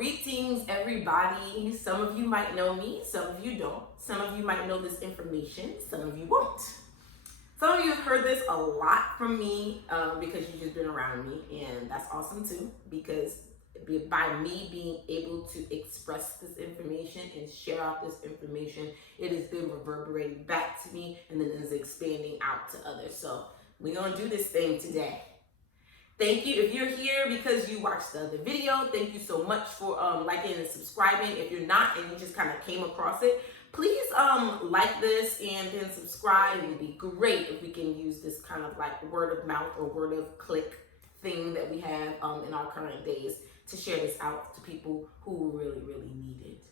Greetings, everybody. Some of you might know me, some of you don't. Some of you might know this information, some of you won't. Some of you have heard this a lot from me because you've just been around me, and that's awesome too, because by me being able to express this information and share out this information, it has been reverberating back to me and then is expanding out to others. So we're gonna do this thing today. Thank you. If you're here because you watched the other video, thank you so much for liking and subscribing. If you're not and you just kind of came across it, please like this and then subscribe. It would be great if we can use this kind of like word of mouth or word of click thing that we have in our current days to share this out to people who really, really need it.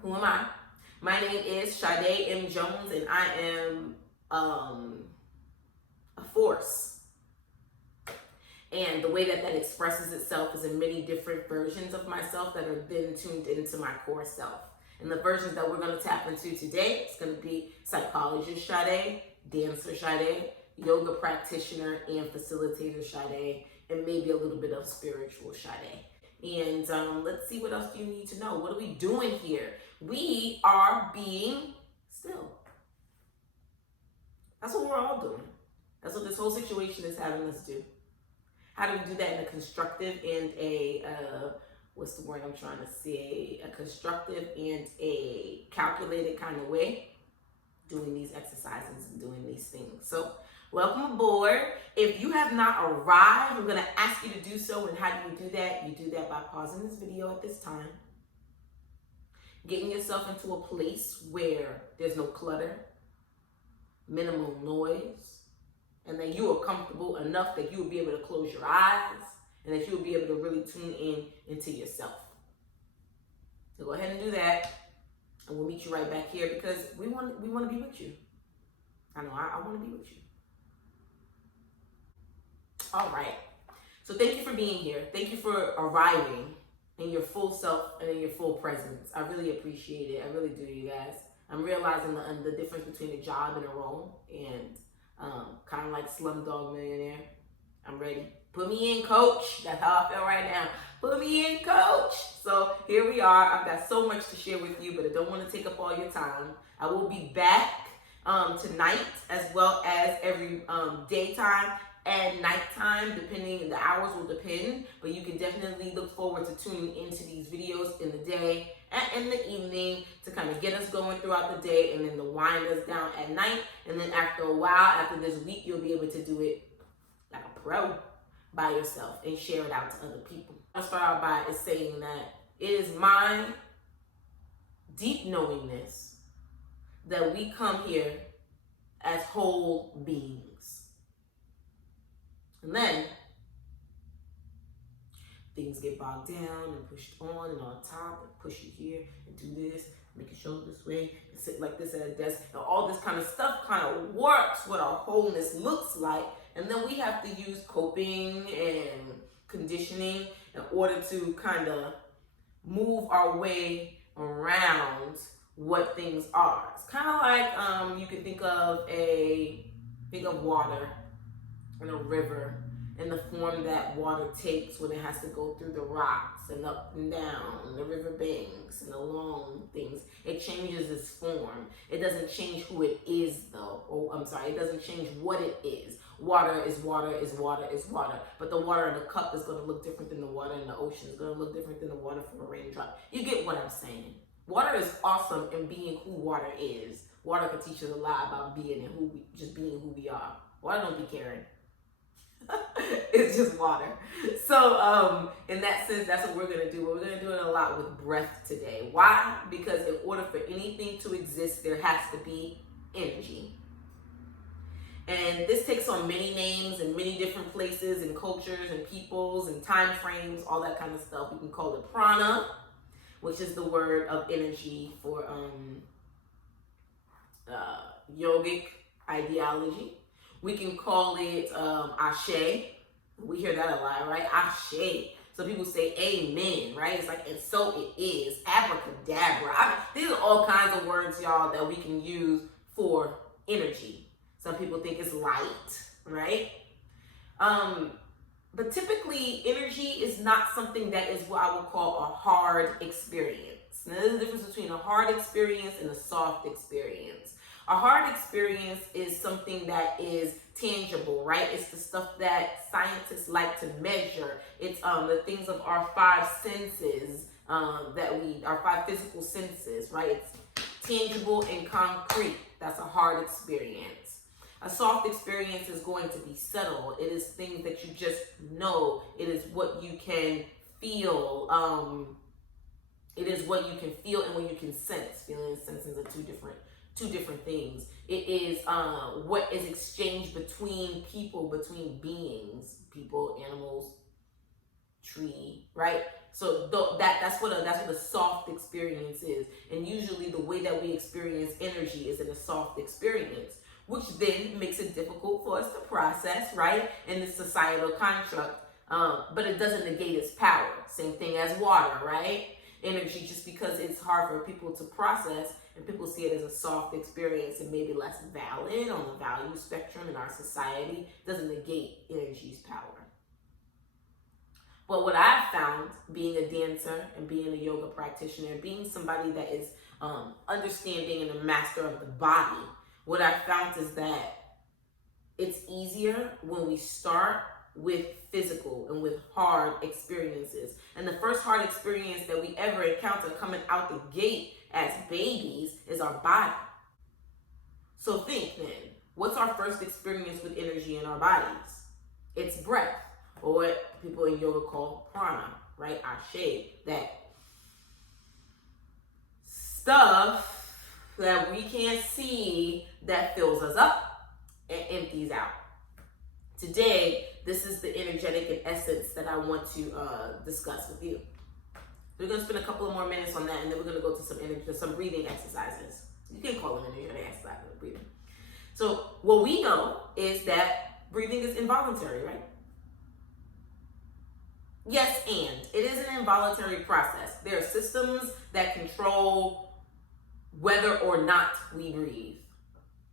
Who am I? My name is Sade M. Jones, and I am a force. And the way that that expresses itself is in many different versions of myself that are then tuned into my core self. And the versions that we're going to tap into today, it's going to be psychologist Sade, dancer Sade, yoga practitioner and facilitator Sade, and maybe a little bit of spiritual Sade. And let's see, what else do you need to know? What are we doing here? We are being still. That's what we're all doing. That's what this whole situation is having us do. How do we do that in a constructive and a, what's the word I'm trying to say? A constructive and a calculated kind of way? Doing these exercises and doing these things. So welcome aboard. If you have not arrived, I'm going to ask you to do so. And how do you do that? You do that by pausing this video at this time, getting yourself into a place where there's no clutter, minimal noise, and that you are comfortable enough that you will be able to close your eyes and that you will be able to really tune in into yourself. So go ahead and do that, and we'll meet you right back here because we want to be with you. I know I want to be with you. All right. So thank you for being here. Thank you for arriving in your full self and in your full presence. I really appreciate it. I really do, you guys. I'm realizing the difference between a job and a role, and kind of like Slumdog Millionaire. I'm ready. Put me in, coach. That's how I feel right now. Put me in, coach. So here we are. I've got so much to share with you, but I don't want to take up all your time. I will be back tonight as well as every daytime and nighttime, depending, the hours will depend, but you can definitely look forward to tuning into these videos in the day and in the evening to kind of get us going throughout the day and then to wind us down at night. And then after a while, after this week, you'll be able to do it like a pro by yourself and share it out to other people. I'll start out by saying that it is my deep knowingness that we come here as whole beings. And then things get bogged down and pushed on and on top and push you here and do this, make your shoulder this way and sit like this at a desk. And all this kind of stuff kind of works what our wholeness looks like. And then we have to use coping and conditioning in order to kind of move our way around what things are. It's kind of like you can think of water in a river and the form that water takes when it has to go through the rocks and up and down and the river banks and along things. It changes its form. It doesn't change who it is though. It doesn't change what it is. Water is water is water is water. But the water in a cup is going to look different than the water in the ocean. It's going to look different than the water from a raindrop. You get what I'm saying. Water is awesome in being who water is. Water can teach us a lot about being and just being who we are. Water don't be caring. It's just water. So in that sense, that's what we're going to do. We're going to do it a lot with breath today. Why? Because in order for anything to exist, there has to be energy. And this takes on many names in many different places and cultures and peoples and time frames, all that kind of stuff. We can call it prana, which is the word of energy for yogic ideology. We can call it ashe. We hear that a lot, right? Ashe. So people say amen, right? It's like, and so it is. Abracadabra. These are all kinds of words, y'all, that we can use for energy. Some people think it's light, right? But typically, energy is not something that is what I would call a hard experience. Now, there's a difference between a hard experience and a soft experience. A hard experience is something that is tangible, right? It's the stuff that scientists like to measure. It's the things of our five senses, our five physical senses, right? It's tangible and concrete. That's a hard experience. A soft experience is going to be subtle. It is things that you just know. It is what you can feel. It is what you can feel and what you can sense. Feeling and sensing are two different things. It is what is exchanged between people, between beings, people, animals, tree, right? So that's what a soft experience is. And usually the way that we experience energy is in a soft experience, which then makes it difficult for us to process, right? In the societal construct. But it doesn't negate its power. Same thing as water, right? Energy, just because it's hard for people to process and people see it as a soft experience and maybe less valid on the value spectrum in our society, doesn't negate energy's power. But what I've found being a dancer and being a yoga practitioner, being somebody that is understanding and a master of the body, what I've found is that it's easier when we start with physical and with hard experiences. And the first hard experience that we ever encounter coming out the gate as babies is our body. So think then, what's our first experience with energy in our bodies? It's breath, or what people in yoga call prana, right? Ashe, that stuff that we can't see that fills us up and empties out. Today, this is the energetic and essence that I want to discuss with you. We're going to spend a couple of more minutes on that, and then we're going to go to some breathing exercises. You can call them energetic exercises, breathing. So what we know is that breathing is involuntary, right? Yes, and it is an involuntary process. There are systems that control whether or not we breathe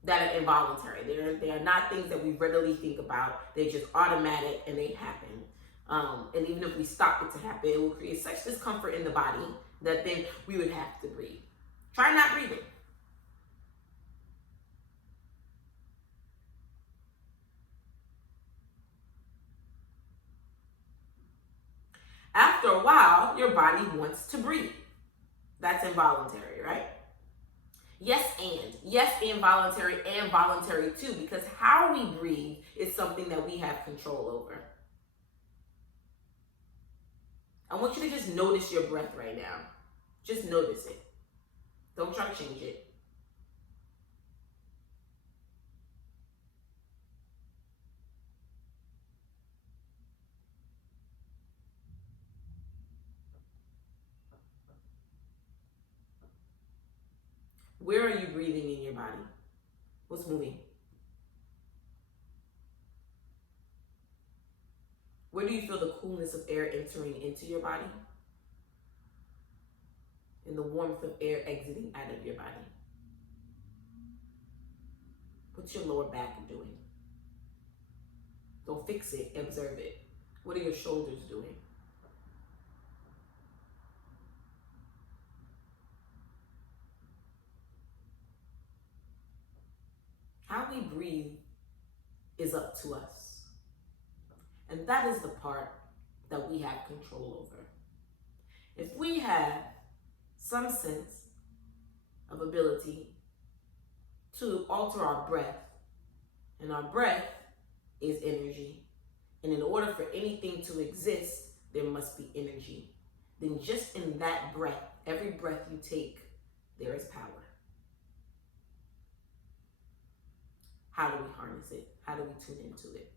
that are involuntary. They are not things that we readily think about. They're just automatic and they happen. And even if we stop it to happen, it will create such discomfort in the body that then we would have to breathe. Try not breathing. After a while, your body wants to breathe. That's involuntary, right? Yes, involuntary and voluntary too, because how we breathe is something that we have control over. I want you to just notice your breath right now. Just notice it. Don't try to change it. Where are you breathing in your body? What's moving? Where do you feel the coolness of air entering into your body? And the warmth of air exiting out of your body? What's your lower back doing? Don't fix it, observe it. What are your shoulders doing? How we breathe is up to us. And that is the part that we have control over. If we have some sense of ability to alter our breath, and our breath is energy, and in order for anything to exist, there must be energy, then just in that breath, every breath you take, there is power. How do we harness it? How do we tune into it?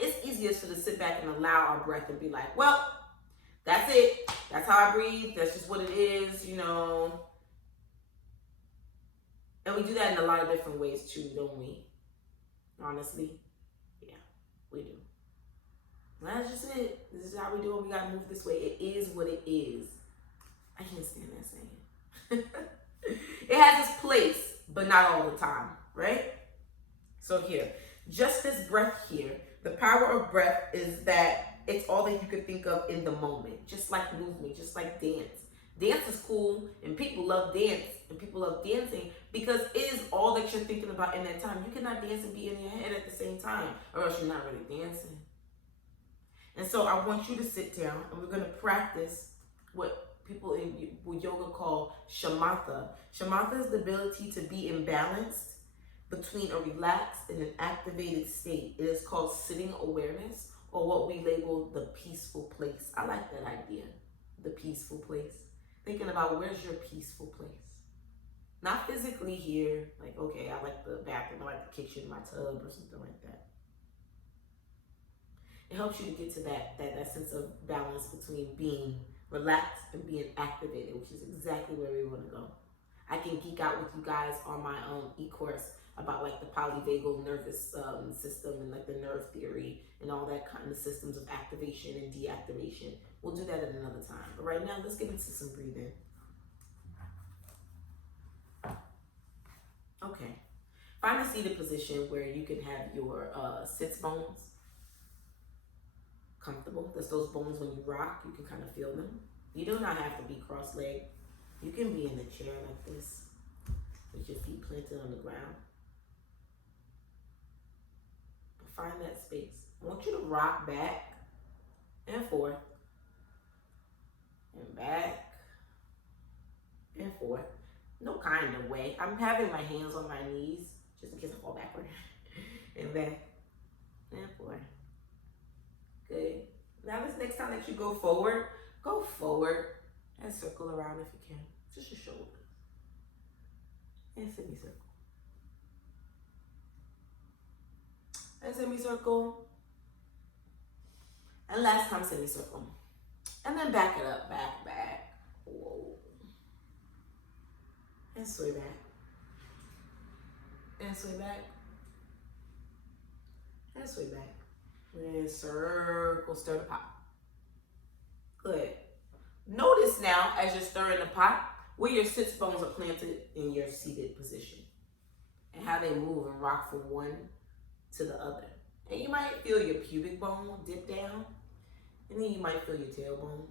It's easiest to sit back and allow our breath and be like, well, that's it. That's how I breathe. That's just what it is, you know. And we do that in a lot of different ways too, don't we? Honestly, yeah, we do. That's just it. This is how we do it. We gotta move this way. It is what it is. I can't stand that saying. It has its place, but not all the time, right? So here, just this breath here, The power of breath is that it's all that you can think of in the moment, just like movement, just like dance. Dance is cool, and people love dance, and people love dancing because it is all that you're thinking about in that time. You cannot dance and be in your head at the same time, or else you're not really dancing. And so I want you to sit down, and we're going to practice what people in yoga call shamatha. Shamatha is the ability to be imbalanced between a relaxed and an activated state. It is called sitting awareness, or what we label the peaceful place. I like that idea, the peaceful place. Thinking about where's your peaceful place. Not physically here, like, okay, I like the bathroom, I like the kitchen, my tub, or something like that. It helps you to get to that sense of balance between being relaxed and being activated, which is exactly where we want to go. I can geek out with you guys on my e-course about like the polyvagal nervous system and like the nerve theory and all that kind of systems of activation and deactivation. We'll do that at another time. But right now, let's get into some breathing. Okay. Find a seated position where you can have your sits bones comfortable. That's those bones when you rock, you can kind of feel them. You do not have to be cross-legged. You can be in a chair like this with your feet planted on the ground. But find that space. I want you to rock back and forth and back and forth. No kind of way. I'm having my hands on my knees just in case I fall backward. And back and forth. Good. Now this next time that you go forward and circle around if you can. Just your shoulders. And semicircle. And semicircle. And last time semicircle. And then back it up, back. Whoa. And sway back. And sway back. And sway back. And circle, stir the pot. Good. Notice now, as you're stirring the pot, where your sits bones are planted in your seated position. And how they move and rock from one to the other. And you might feel your pubic bone dip down. And then you might feel your tailbone.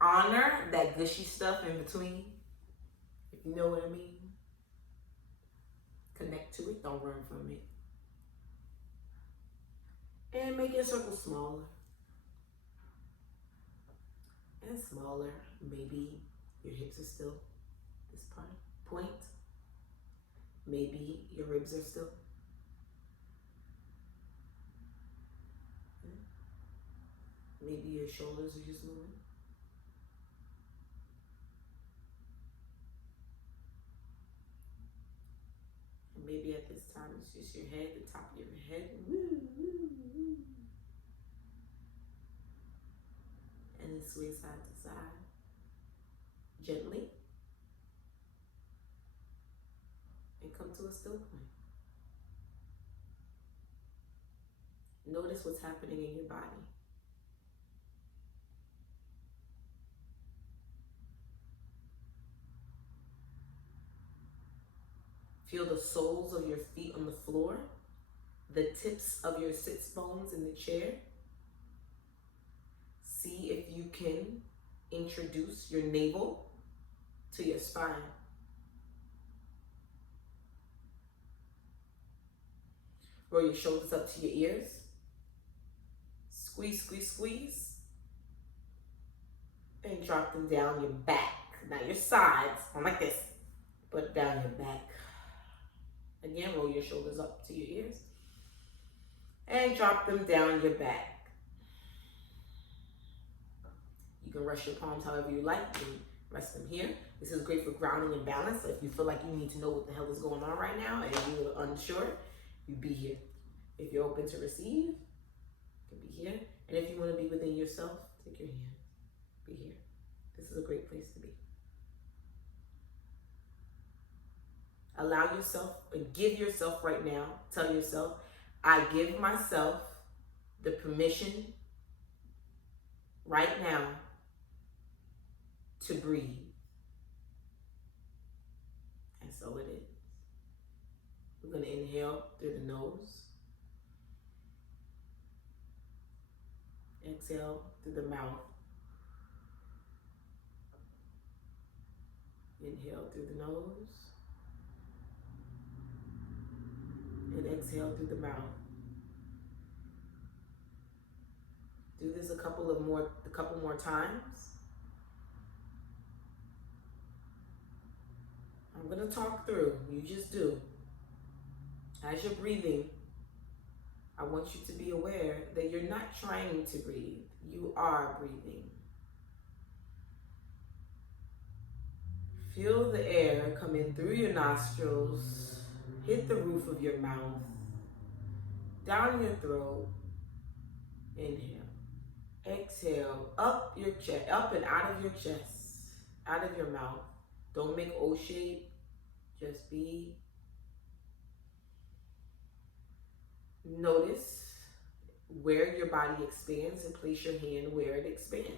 Honor that gushy stuff in between, if you know what I mean. Connect to it, don't run from it. And make your circle smaller. And smaller. Maybe your hips are still this point. Maybe your ribs are still. Maybe your shoulders are just moving. And maybe at this time it's just your head, the top of your head. Woo, woo, woo. And then sway side to side. Gently. And come to a still point. Notice what's happening in your body. Feel the soles of your feet on the floor, the tips of your sits bones in the chair. See if you can introduce your navel to your spine. Roll your shoulders up to your ears. Squeeze, squeeze, squeeze. And drop them down your back. Not your sides, not like this, but down your back. Again, roll your shoulders up to your ears. And drop them down your back. You can rest your palms however you like. You can rest them here. This is great for grounding and balance. So if you feel like you need to know what the hell is going on right now and you're unsure, you be here. If you're open to receive, you can be here. And if you want to be within yourself, take your hand. Be here. This is a great place to be. Allow yourself and give yourself right now, tell yourself, I give myself the permission right now to breathe. And so it is. We're going to inhale through the nose Exhale through the mouth. Inhale through the nose. And exhale through the mouth. Do this a couple more times. I'm going to talk through. You just do. As you're breathing, I want you to be aware that you're not trying to breathe. You are breathing. Feel the air come in through your nostrils, hit the roof of your mouth, down your throat. Inhale. Exhale, up your chest, up and out of your chest, out of your mouth. Don't make O shape, just be. Notice where your body expands and place your hand where it expands.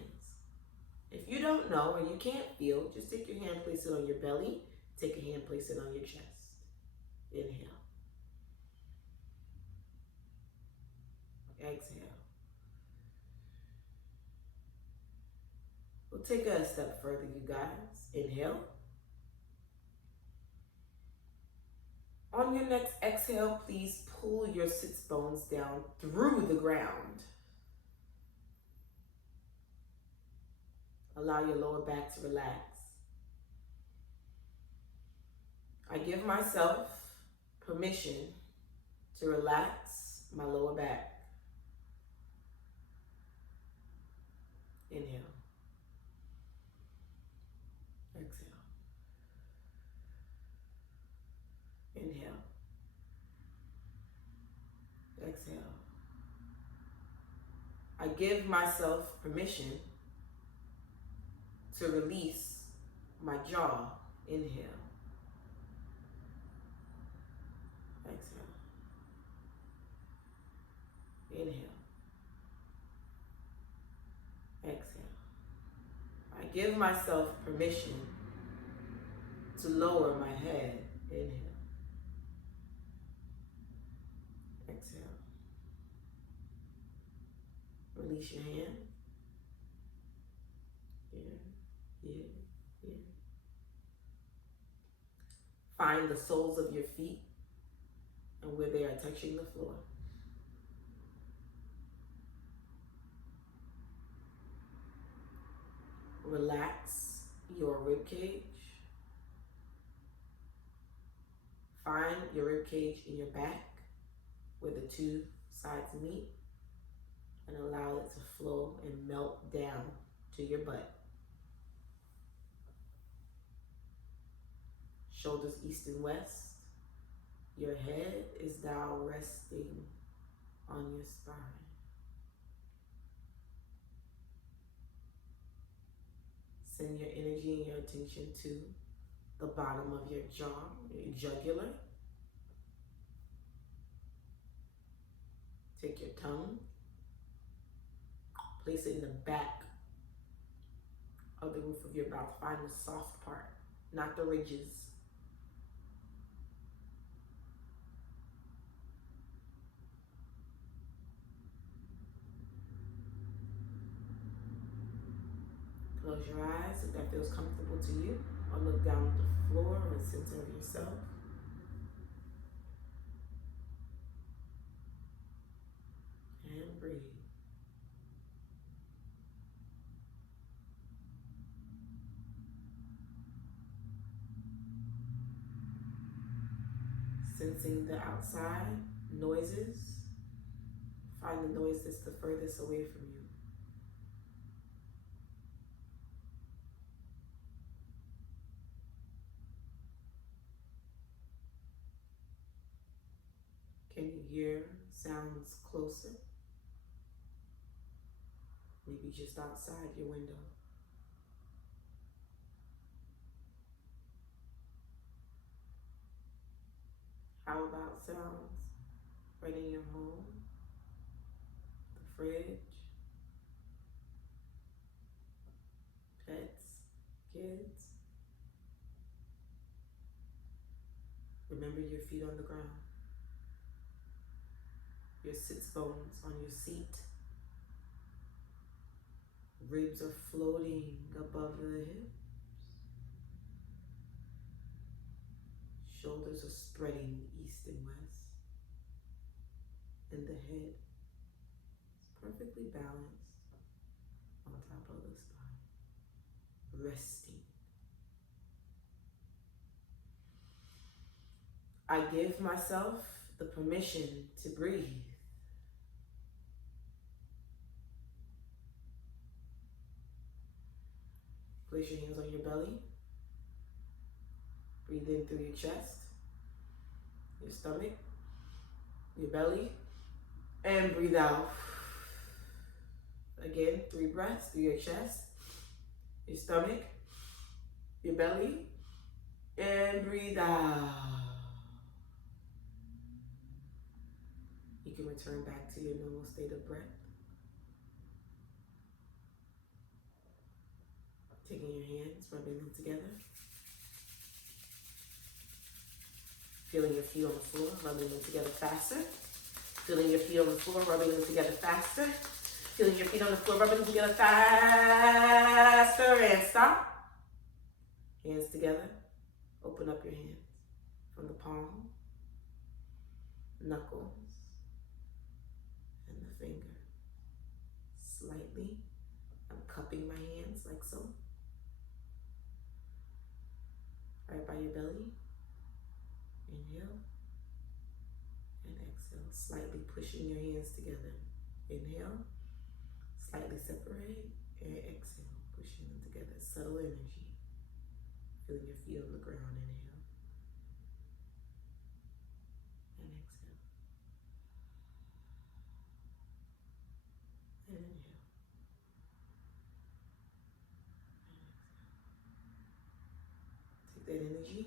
If you don't know or you can't feel, just take your hand, place it on your belly. Take a hand, place it on your chest. Inhale. Exhale. We'll take it a step further, you guys. Inhale. On your next exhale, please pull your sits bones down through the ground. Allow your lower back to relax. I give myself permission to relax my lower back. Inhale. Exhale. Inhale. Exhale. I give myself permission to release my jaw. Inhale. Exhale. Inhale. Exhale. I give myself permission to lower my head. Inhale. Exhale. Release your hand. Here. Find the soles of your feet and where they are touching the floor. Relax your rib cage. Find your rib cage in your back where the two sides meet and allow it to flow and melt down to your butt. Shoulders east and west. Your head is now resting on your spine. Send your energy and your attention to the bottom of your jaw, your jugular. Take your tongue, place it in the back of the roof of your mouth. Find the soft part, not the ridges. Close your eyes if that feels comfortable to you, or look down at the floor or the center of yourself. And breathe. Sensing the outside noises, find the noise that's the furthest away from you. Can you hear sounds closer? Maybe just outside your window. How about sounds right in your home? The fridge, pets, kids. Remember your feet on the ground. Your sits bones on your seat. Ribs are floating above the hips. Shoulders are spreading east and west. And the head is perfectly balanced on top of the spine. Resting. I give myself the permission to breathe. Place your hands on your belly. Breathe in through your chest, your stomach, your belly, and breathe out. Again, 3 breaths through your chest, your stomach, your belly, and breathe out. You can return back to your normal state of breath. Taking your hands, rubbing them together. Feeling your feet on the floor, rubbing them together faster. Feeling your feet on the floor, rubbing them together faster. Feeling your feet on the floor, rubbing them together faster. And stop. Hands together. Open up your hands from the palm, knuckles, and the finger. Slightly, I'm cupping my hands like so. Right by your belly. Inhale and exhale, slightly pushing your hands together. Inhale, slightly separate, and exhale, pushing them together. Subtle energy. Feeling your feet on the ground. Inhale and exhale. And inhale. And exhale. Take that energy.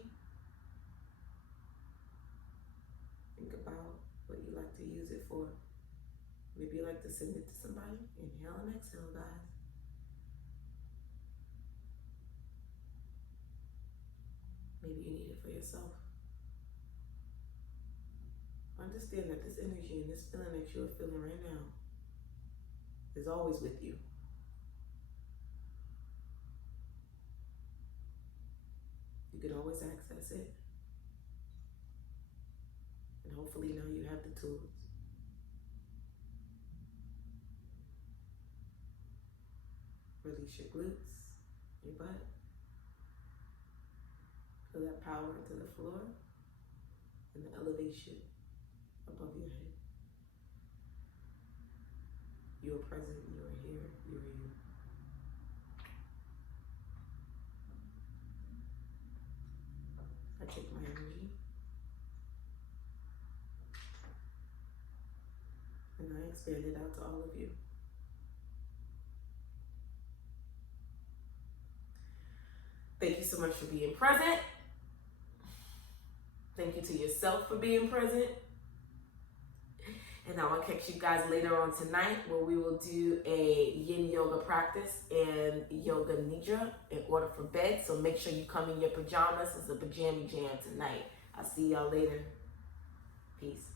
Think about what you like to use it for. Maybe you like to send it to somebody. Inhale and exhale, guys. Maybe you need it for yourself. Understand that this energy and this feeling that you are feeling right now is always with you. You can always access it. And hopefully now you have the tools. Release your glutes, your butt. Feel that power into the floor and the elevation above your head. You are present, you are here, you are you. I take my energy and I expand it out to all of you. Thank you so much for being present. Thank you to yourself for being present. And I will catch you guys later on tonight where we will do a yin yoga practice and yoga nidra in order for bed. So make sure you come in your pajamas. It's a pajama jam tonight. I'll see y'all later. Peace.